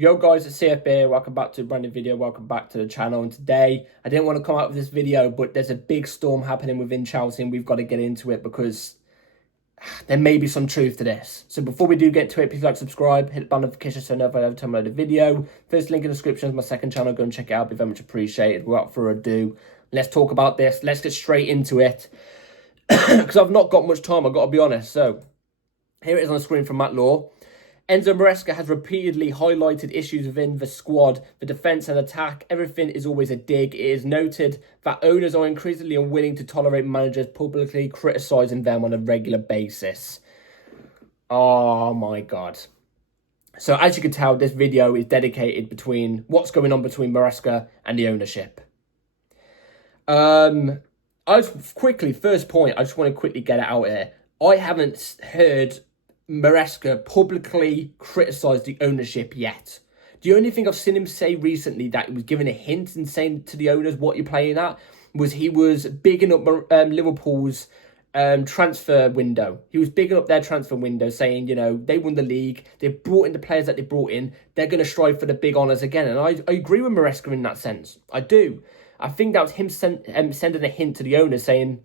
Yo guys, it's CFB, welcome back to a brand new video, welcome back to the channel. And today, I didn't want to come out with this video, but there's a big storm happening within Chelsea and we've got to get into it because there may be some truth to this. So before we do get to it, please like, subscribe, hit the bell notification so you know if I ever time I load a video. First link in the description is my second channel, go and check it out, it'd be very much appreciated. Without further ado, let's talk about this, let's get straight into it. Because I've not got much time, I've got to be honest. So, here it is on the screen from Matt Law. Enzo Maresca has repeatedly highlighted issues within the squad, the defence and attack. Everything is always a dig. It is noted that owners are increasingly unwilling to tolerate managers publicly criticising them on a regular basis. Oh my God. So as you can tell, this video is dedicated between what's going on between Maresca and the ownership. First point, I just want to quickly get it out here. I haven't heard Maresca publicly criticised the ownership yet. The only thing I've seen him say recently that he was giving a hint and saying to the owners what you're playing at was he was bigging up Liverpool's transfer window. He was bigging up their transfer window, saying, you know, they won the league, they've brought in the players that they brought in, they're going to strive for the big honours again. And I agree with Maresca in that sense. I do. I think that was him sending a hint to the owners saying,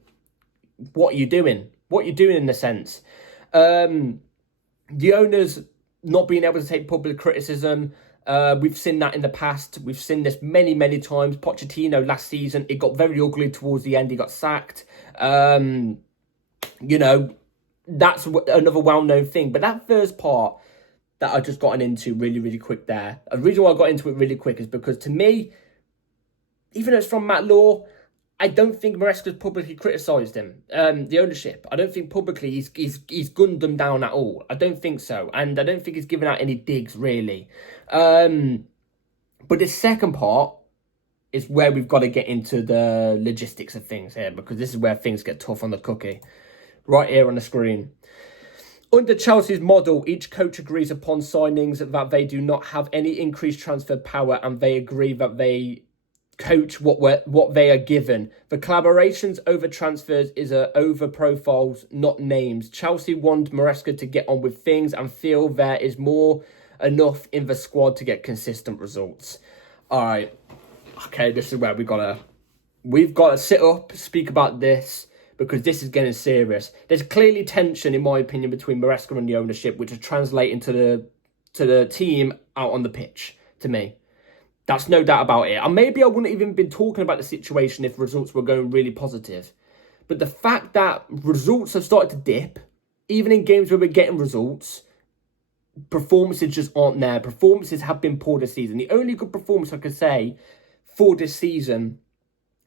what are you doing? What are you doing in a sense? The owners not being able to take public criticism, we've seen that in the past. We've seen this many, many times. Pochettino last season, it got very ugly towards the end. He got sacked. You know, that's another well-known thing. But that first part that I just gotten into really, really quick there. The reason why I got into it really quick is because to me, even though it's from Matt Law, I don't think Maresca's publicly criticised him, the ownership. I don't think publicly he's gunned them down at all. I don't think so. And I don't think he's given out any digs, really. But the second part is where we've got to get into the logistics of things here, because this is where things get tough on the cookie. Right here on the screen. Under Chelsea's model, each coach agrees upon signings that they do not have any increased transfer power and they agree that they coach what they are given. The collaborations over transfers is over profiles, not names. Chelsea want Maresca to get on with things and feel there is more enough in the squad to get consistent results. All right, okay, this is where we've got to sit up, speak about this, because this is getting serious. There's clearly tension, in my opinion, between Maresca and the ownership, which is translating to the team out on the pitch. To me. That's no doubt about it. And maybe I wouldn't even been talking about the situation if results were going really positive. But the fact that results have started to dip, even in games where we're getting results, performances just aren't there. Performances have been poor this season. The only good performance I could say for this season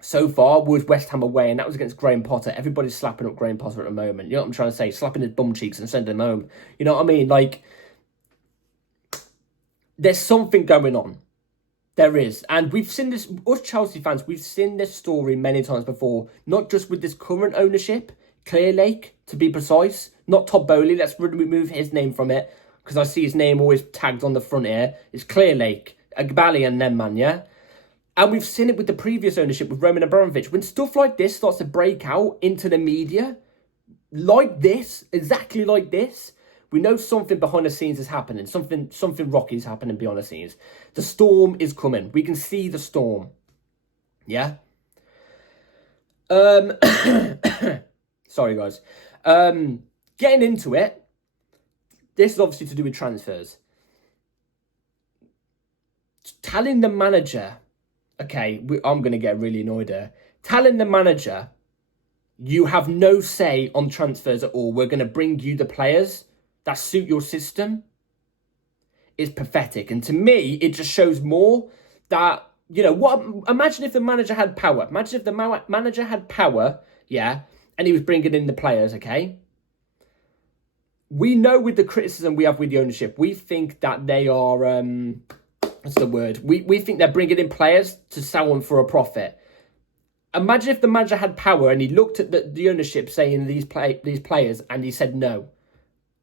so far was West Ham away, and that was against Graham Potter. Everybody's slapping up Graham Potter at the moment. You know what I'm trying to say? Slapping his bum cheeks and sending him home. You know what I mean? Like, there's something going on. There is. And we've seen this, us Chelsea fans, we've seen this story many times before. Not just with this current ownership, Clearlake, to be precise. Not Todd Bowley, let's remove his name from it, because I see his name always tagged on the front here. It's Clearlake, Agbali and them, man, yeah? And we've seen it with the previous ownership, with Roman Abramovich. When stuff like this starts to break out into the media, like this, exactly like this, we know something behind the scenes is happening. Something rocky is happening behind the scenes. The storm is coming. We can see the storm. Yeah? Sorry, guys. Getting into it, this is obviously to do with transfers. Telling the manager, okay, I'm going to get really annoyed here. Telling the manager, you have no say on transfers at all. We're going to bring you the players that suit your system, is pathetic. And to me, it just shows more that, you know, imagine if the manager had power. Imagine if the manager had power, yeah, and he was bringing in the players, okay? We know with the criticism we have with the ownership, we think that they are, what's the word? We think they're bringing in players to sell them for a profit. Imagine if the manager had power and he looked at the ownership saying these players and he said no.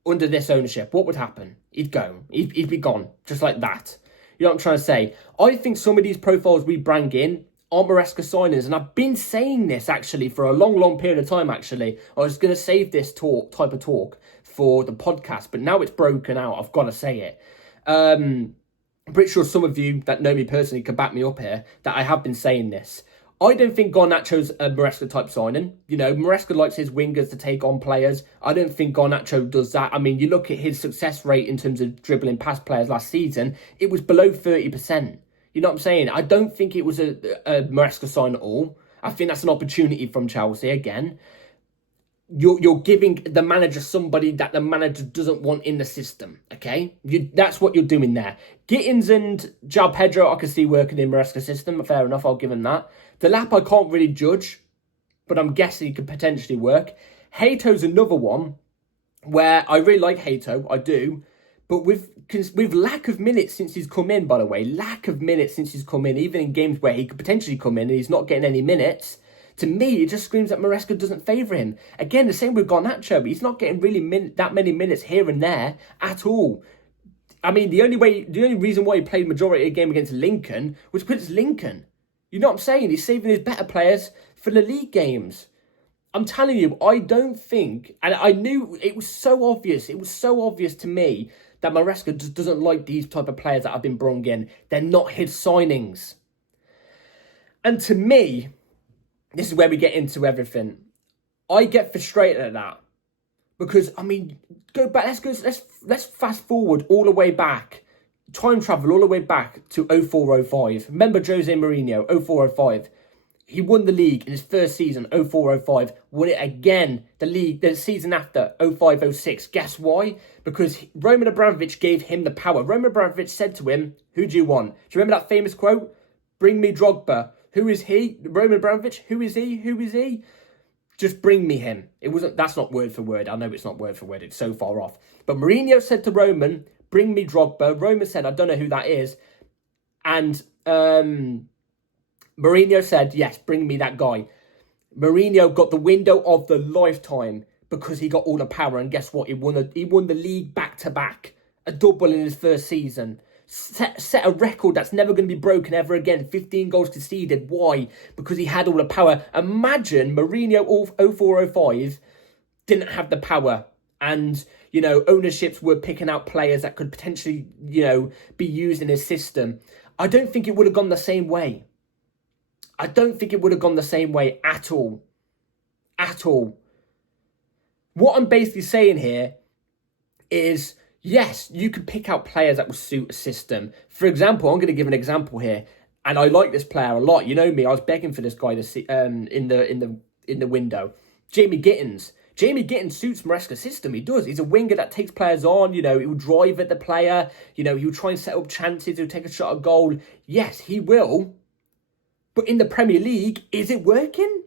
Under this ownership, what would happen? He'd go. He'd be gone. Just like that. You know what I'm trying to say? I think some of these profiles we bring in aren't Maresca signings. And I've been saying this, actually, for a long, long period of time, actually. I was going to save this type of talk for the podcast. But now it's broken out. I've got to say it. pretty sure some of you that know me personally can back me up here, that I have been saying this. I don't think Garnacho's a Maresca type signing. You know, Maresca likes his wingers to take on players. I don't think Garnacho does that. I mean, you look at his success rate in terms of dribbling past players last season, it was below 30%. You know what I'm saying? I don't think it was a Maresca sign at all. I think that's an opportunity from Chelsea again. You're giving the manager somebody that the manager doesn't want in the system, okay? That's what you're doing there. Gittins and João Pedro, I can see working in Maresca's system. Fair enough, I'll give him that. Delap, I can't really judge, but I'm guessing he could potentially work. Hato's another one where I really like Hato, I do, but with lack of minutes since he's come in, by the way, lack of minutes since he's come in, even in games where he could potentially come in and he's not getting any minutes, to me, it just screams that Maresca doesn't favour him. Again, the same with Garnacho. He's not getting really that many minutes here and there at all. I mean, the only reason why he played majority of the game against Lincoln was because it's Lincoln. You know what I'm saying? He's saving his better players for the league games. I'm telling you, I don't think, and I knew it was so obvious. It was so obvious to me that Maresca just doesn't like these type of players that have been brought in. They're not his signings. And to me, this is where we get into everything. I get frustrated at that because, I mean, go back. Let's fast forward all the way back, time travel all the way back to 04-05. Remember Jose Mourinho, 04-05. He won the league in his first season, 04-05. Won it again the season after, 05-06. Guess why? Because Roman Abramovich gave him the power. Roman Abramovich said to him, "Who do you want?" Do you remember that famous quote? "Bring me Drogba." Who is he? Roman Abramovich? Who is he? Who is he? Just bring me him. That's not word for word. I know it's not word for word. It's so far off. But Mourinho said to Roman, "Bring me Drogba." Roman said, "I don't know who that is." And Mourinho said, "Yes, bring me that guy." Mourinho got the window of the lifetime because he got all the power. And guess what? He won the league back-to-back. A double in his first season. Set a record that's never going to be broken ever again. 15 goals conceded. Why? Because he had all the power. Imagine Mourinho 04-05 didn't have the power. And, you know, ownerships were picking out players that could potentially, you know, be used in his system. I don't think it would have gone the same way. I don't think it would have gone the same way at all. At all. What I'm basically saying here is, yes, you can pick out players that will suit a system. For example, I'm going to give an example here, and I like this player a lot. You know me, I was begging for this guy to see in the window. Jamie Gittins. Jamie Gittins suits Maresca's system. He does. He's a winger that takes players on. You know, he will drive at the player. You know, he will try and set up chances. He'll take a shot at goal. Yes, he will. But in the Premier League, is it working?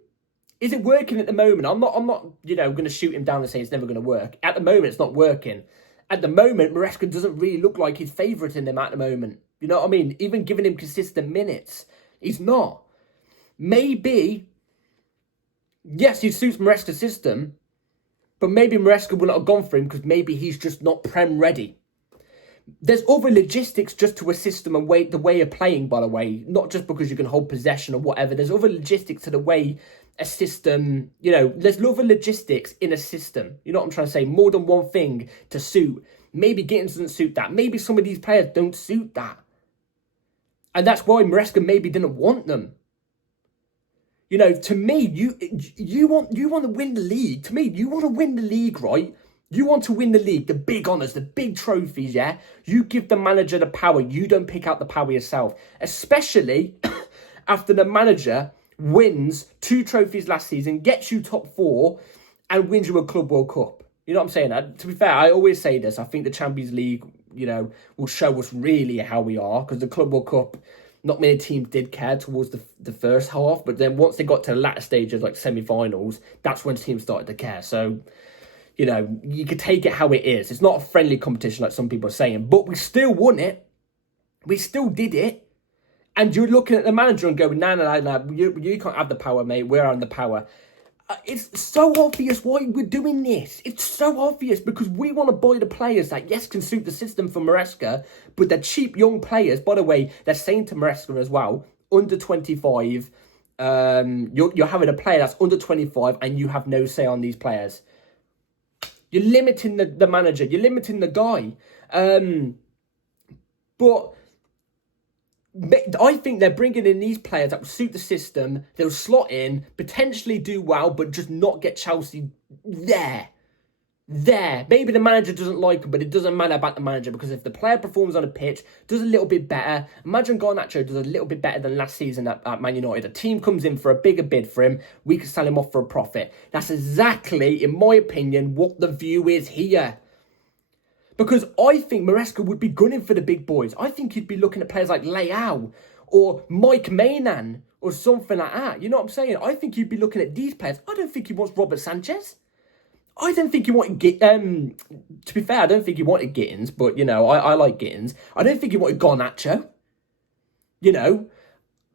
Is it working at the moment? I'm not, you know, going to shoot him down and say it's never going to work. At the moment, it's not working. At the moment, Maresca doesn't really look like he's favouriting him at the moment. You know what I mean? Even giving him consistent minutes. He's not. Maybe, yes, he suits Maresca's system, but maybe Maresca will not have gone for him because maybe he's just not Prem ready. There's other logistics just to a system and the way of playing, by the way. Not just because you can hold possession or whatever. There's other logistics to the way a system, you know, there's other logistics in a system. You know what I'm trying to say? More than one thing to suit. Maybe Gittins doesn't suit that. Maybe some of these players don't suit that. And that's why Maresca maybe didn't want them. You know, to me, you want to win the league. To me, you want to win the league, right? You want to win the league, the big honours, the big trophies, yeah? You give the manager the power. You don't pick out the power yourself. Especially after the manager wins 2 trophies last season, gets you top 4, and wins you a Club World Cup. You know what I'm saying? To be fair, I always say this. I think the Champions League, you know, will show us really how we are. Because the Club World Cup, not many teams did care towards the first half. But then once they got to the latter stages, like semi-finals, that's when teams started to care. So, you know, you could take it how it is. It's not a friendly competition like some people are saying. But we still won it. We still did it. And you're looking at the manager and going, no, you can't have the power, mate. We're on the power. It's so obvious why we're doing this. It's so obvious because we want to buy the players that, yes, can suit the system for Maresca, but they're cheap young players. By the way, they're saying to Maresca as well, under 25, you're having a player that's under 25 and you have no say on these players. You're limiting the manager. You're limiting the guy. But I think they're bringing in these players that will suit the system. They'll slot in, potentially do well, but just not get Chelsea there. Maybe the manager doesn't like him, but it doesn't matter about the manager, because if the player performs on a pitch, does a little bit better, imagine Garnacho does a little bit better than last season at Man United. A team comes in for a bigger bid for him, we could sell him off for a profit. That's exactly, in my opinion, what the view is here. Because I think Maresca would be gunning for the big boys. I think he'd be looking at players like Leao or Mike Maignan or something like that. You know what I'm saying? I think he'd be looking at these players. I don't think he wants Robert Sanchez. I don't think he wanted to be fair, I don't think he wanted Gittins, but, you know, I like Gittins. I don't think he wanted Garnacho. You know,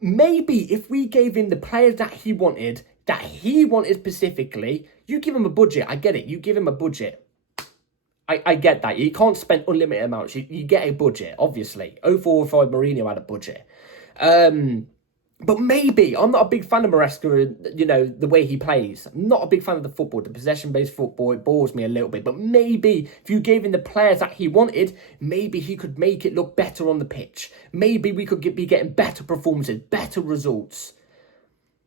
maybe if we gave him the players that he wanted specifically, you give him a budget. I get it. You give him a budget. I get that. You can't spend unlimited amounts. You get a budget, obviously. 0405 Mourinho had a budget. But maybe, I'm not a big fan of Maresca, you know, the way he plays. I'm not a big fan of the football, the possession-based football. It bores me a little bit. But maybe if you gave him the players that he wanted, maybe he could make it look better on the pitch. Maybe we could be getting better performances, better results.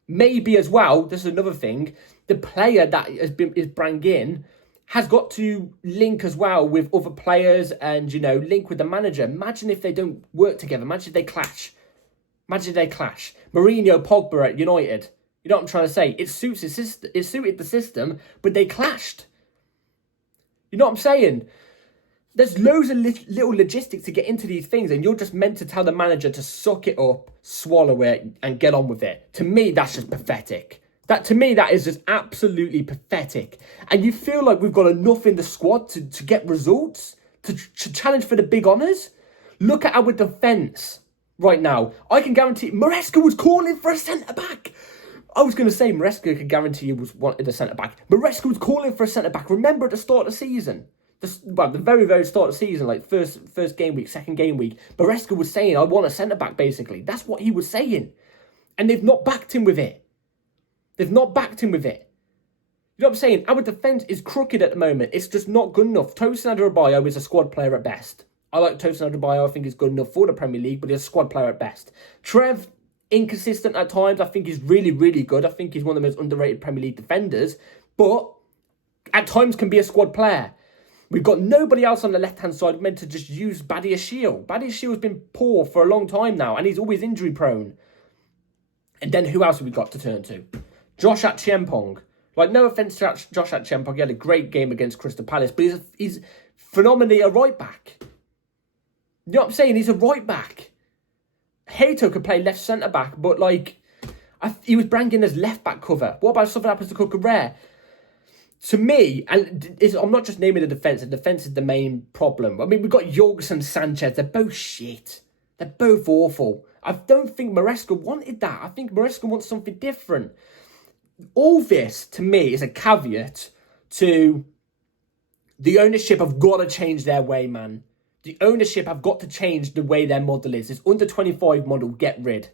Maybe as well, this is another thing, the player that is brought in has got to link as well with other players and, you know, link with the manager. Imagine if they don't work together. Imagine if they clash. Mourinho, Pogba at United. You know what I'm trying to say? It suited the system, but they clashed. You know what I'm saying? There's loads of little logistics to get into these things, and you're just meant to tell the manager to suck it up, swallow it, and get on with it. To me, that's just pathetic. That is just absolutely pathetic. And you feel like we've got enough in the squad to get results, to challenge for the big honours? Look at our defence right now. I can guarantee Maresca was calling for a centre-back. I was going to say Maresca could guarantee he wanted a centre-back. Maresca was calling for a centre-back. Remember at the start of the season? The very, very start of the season, like first game week, second game week, Maresca was saying, I want a centre-back, basically. That's what he was saying. And they've not backed him with it. You know what I'm saying? Our defence is crooked at the moment. It's just not good enough. Tosin Adarabioyo is a squad player at best. I like Tosin Adarabioyo. I think he's good enough for the Premier League, but he's a squad player at best. Trev, inconsistent at times. I think he's really, really good. I think he's one of the most underrated Premier League defenders, but at times can be a squad player. We've got nobody else on the left-hand side meant to just use Badiashile. Badiashile's been poor for a long time now, and he's always injury-prone. And then who else have we got to turn to? Josh Atchiempong. Like, no offence to Josh Atchiempong, he had a great game against Crystal Palace, but he's phenomenally a right-back. You know what I'm saying? He's a right-back. Hato could play left centre-back, but, like, he was bringing as left-back cover. What about something happens to Cucurella? To me, and I'm not just naming the defence is the main problem. I mean, we've got Jorgensen, Sanchez, they're both shit. They're both awful. I don't think Maresca wanted that. I think Maresca wants something different. All this, to me, is a caveat to the ownership have got to change their way, man. The ownership have got to change the way their model is. This under 25 model, get rid.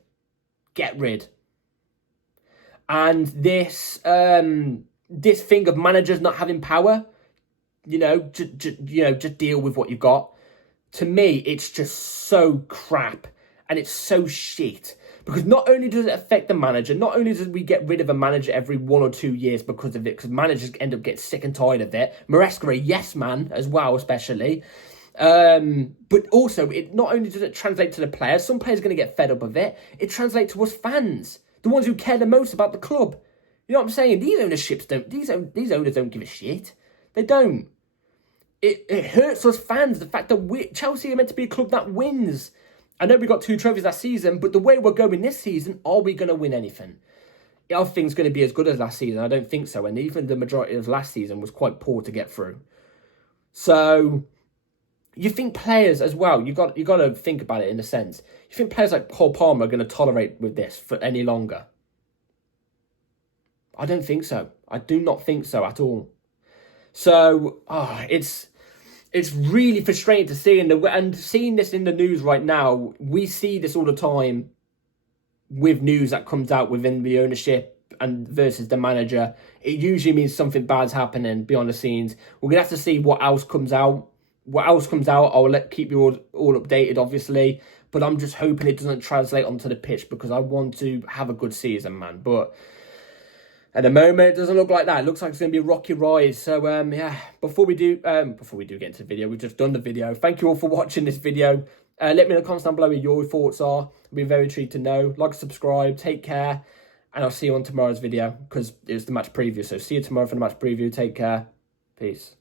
And this thing of managers not having power, just deal with what you've got. To me, it's just so crap and it's so shit. Because not only does it affect the manager, not only does we get rid of a manager every 1 or 2 years because of it, because managers end up getting sick and tired of it. Maresca, a yes man as well, especially. But also, it not only does it translate to the players, some players are going to get fed up of it, it translates to us fans, the ones who care the most about the club. You know what I'm saying? These owners don't give a shit. They don't. It hurts us fans, the fact that Chelsea are meant to be a club that wins. I know we got 2 trophies last season, but the way we're going this season, are we going to win anything? Are things going to be as good as last season? I don't think so. And even the majority of last season was quite poor to get through. So you think players as well, you got to think about it in a sense. You think players like Cole Palmer are going to tolerate with this for any longer? I don't think so. I do not think so at all. So, it's really frustrating to see, and seeing this in the news right now, we see this all the time with news that comes out within the ownership and versus the manager. It usually means something bad's happening behind the scenes. We're going to have to see what else comes out. I'll keep you all updated, obviously. but I'm just hoping it doesn't translate onto the pitch because I want to have a good season, man. But at the moment, it doesn't look like that. It looks like it's going to be a rocky ride. So, yeah, before we do get into the video, we've just done the video. Thank you all for watching this video. Let me know in the comments down below what your thoughts are. I'll be very intrigued to know. Like, subscribe, take care, and I'll see you on tomorrow's video because it's the match preview. So, see you tomorrow for the match preview. Take care. Peace.